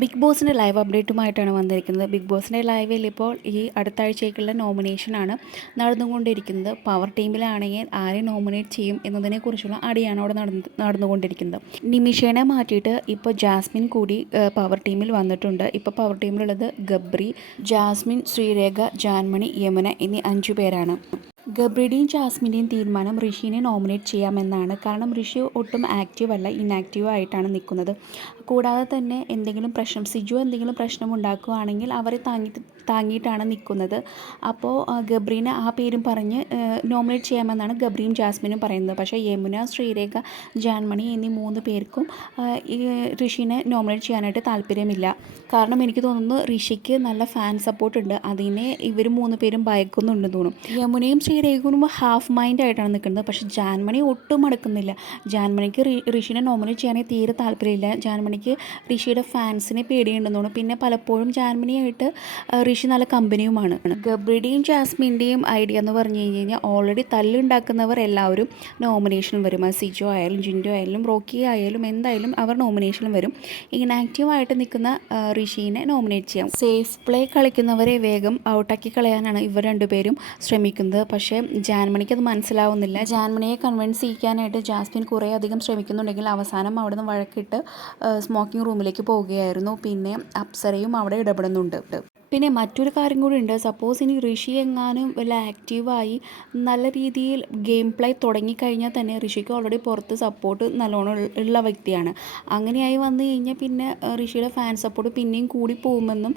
Big ബോസിന്റെ live അപ്ഡേറ്റുമായിട്ടാണ് വന്നിരിക്കുന്നത്. Big ബോസിന്റെ ലൈവിൽ ഇപ്പോൾ ഈ അടുത്ത ആഴ്ചയ്ക്കുള്ള നോമിനേഷനാണ് നടന്നുകൊണ്ടിരിക്കുന്നത്. പവർ ടീമിലാണെങ്കിൽ ആരെ നോമിനേറ്റ് ചെയ്യും എന്നതിനെക്കുറിച്ചുള്ള അടിയാണ് അവിടെ നടന്ന് നടന്നുകൊണ്ടിരിക്കുന്നത്. നിമിഷേനെ മാറ്റിയിട്ട് ഇപ്പോൾ ജാസ്മിൻ കൂടി പവർ ടീമിൽ വന്നിട്ടുണ്ട്. ഇപ്പോൾ പവർ ടീമിലുള്ളത് ഗബ്രി ജാസ്മിൻ ശ്രീരേഖ ജാൻമണി യമുന എന്നീ അഞ്ചു പേരാണ്. ഗബ്രിയുടെയും ജാസ്മിന്റെയും തീരുമാനം ഋഷിനെ നോമിനേറ്റ് ചെയ്യാമെന്നാണ്. കാരണം ഋഷി ഒട്ടും ആക്റ്റീവ് അല്ല ഇനാക്റ്റീവ് ആയിട്ടാണ് നിൽക്കുന്നത്. കൂടാതെ തന്നെ എന്തെങ്കിലും പ്രശ്നം സിജു എന്തെങ്കിലും പ്രശ്നം ഉണ്ടാക്കുകയാണെങ്കിൽ അവരെ താങ്ങി താങ്ങിയിട്ടാണ് നിൽക്കുന്നത്. അപ്പോൾ ഗബ്രീനെ ആ പേരും പറഞ്ഞ് നോമിനേറ്റ് ചെയ്യാമെന്നാണ് ഗബ്രിയും ജാസ്മിനും പറയുന്നത്. പക്ഷേ യമുന ശ്രീരേഖ ജാൻമണി എന്നീ മൂന്ന് പേർക്കും ഋഷിനെ നോമിനേറ്റ് ചെയ്യാനായിട്ട് താല്പര്യമില്ല. കാരണം എനിക്ക് തോന്നുന്നു ഋഷിക്ക് നല്ല ഫാൻ സപ്പോർട്ട് ഉണ്ട് അതിനെ ഇവർ മൂന്ന് പേരും ഭയക്കുന്നുണ്ടെന്ന് തോന്നും. യമുനയും ശ്രീരേഖയും ഹാഫ് മൈൻഡ് ആയിട്ടാണ് നിൽക്കുന്നത്. പക്ഷേ ജാൻമണി ഒട്ടും മടക്കുന്നില്ല. ജാൻമണിക്ക് ഋഷിനെ നോമിനേറ്റ് ചെയ്യാനേ തീരെ താല്പര്യമില്ല. ജാൻമണിക്ക് ഋഷിയുടെ ഫാൻസിനെ പേടിയുണ്ടെന്ന് തോന്നുന്നു പിന്നെ പലപ്പോഴും ജാൻമണിയായിട്ട് ഋഷി നല്ല കമ്പനിയുമാണ് ഗബ്രിയുടെയും ജാസ്മിന്റെയും ഐഡിയ എന്ന് പറഞ്ഞു കഴിഞ്ഞ് കഴിഞ്ഞാൽ ഓൾറെഡി തല്ലുണ്ടാക്കുന്നവർ എല്ലാവരും നോമിനേഷൻ വരും. അത് സിജോ ആയാലും ജിൻഡോ ആയാലും റോക്കി ആയാലും എന്തായാലും അവർ നോമിനേഷൻ വരും. ഇനാക്റ്റീവായിട്ട് നിൽക്കുന്ന ഋഷീനെ നോമിനേറ്റ് ചെയ്യാം. സേഫ് പ്ലേ കളിക്കുന്നവരെ വേഗം ഔട്ടാക്കി കളയാനാണ് ഇവർ രണ്ടുപേരും ശ്രമിക്കുന്നത്. പക്ഷേ ജാൻമണിക്ക് അത് മനസ്സിലാവുന്നില്ല. ജാൻമണിയെ കൺവിൻസ് ചെയ്യിക്കാനായിട്ട് ജാസ്മിൻ കുറേ അധികം ശ്രമിക്കുന്നുണ്ടെങ്കിൽ അവസാനം അവിടെ നിന്ന് വഴക്കിട്ട് സ്മോക്കിംഗ് റൂമിലേക്ക് പോവുകയായിരുന്നു. പിന്നെ അപ്സരയും അവിടെ ഇടപെടുന്നുണ്ട്. പിന്നെ മറ്റൊരു കാര്യം കൂടി ഉണ്ട്. സപ്പോസ് ഇനി ഋഷി എങ്ങാനും വല്ല ആക്റ്റീവായി നല്ല രീതിയിൽ ഗെയിം പ്ലേ തുടങ്ങിക്കഴിഞ്ഞാൽ തന്നെ ഋഷിക്ക് ഓൾറെഡി പുറത്ത് സപ്പോർട്ട് നല്ലോണം ഉള്ള വ്യക്തിയാണ്. അങ്ങനെയായി വന്നു കഴിഞ്ഞാൽ പിന്നെ ഋഷിയുടെ ഫാൻ സപ്പോർട്ട് പിന്നെയും കൂടി പോകുമെന്നും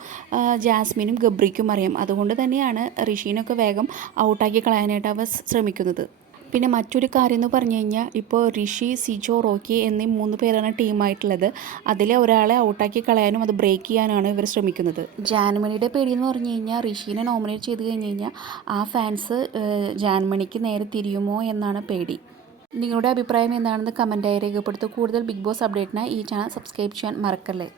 ജാസ്മിനും ഗബ്രിക്കും അറിയാം. അതുകൊണ്ട് തന്നെയാണ് ഋഷീനൊക്കെ വേഗം ഔട്ടാക്കി കളയാനായിട്ട് അവർ ശ്രമിക്കുന്നത്. പിന്നെ മറ്റൊരു കാര്യം എന്ന് പറഞ്ഞു കഴിഞ്ഞാൽ ഇപ്പോൾ ഋഷി സിജോ റോക്കി എന്നീ മൂന്ന് പേരാണ് ടീമായിട്ടുള്ളത്. അതിലെ ഒരാളെ ഔട്ടാക്കി കളയാനും അത് ബ്രേക്ക് ചെയ്യാനാണ് ഇവർ ശ്രമിക്കുന്നത്. ജാൻമണിയുടെ പേടി എന്ന് പറഞ്ഞു കഴിഞ്ഞാൽ ഋഷീനെ നോമിനേറ്റ് ചെയ്ത് കഴിഞ്ഞ് കഴിഞ്ഞാൽ ആ ഫാൻസ് ജാൻമണിക്ക് നേരെ തിരിയുമോ എന്നാണ് പേടി. നിങ്ങളുടെ അഭിപ്രായം എന്താണെന്ന് കമന്റായി രേഖപ്പെടുത്തുക. കൂടുതൽ ബിഗ് ബോസ് അപ്ഡേറ്റിനായി ഈ ചാനൽ സബ്സ്ക്രൈബ് ചെയ്യാൻ മറക്കല്ലേ?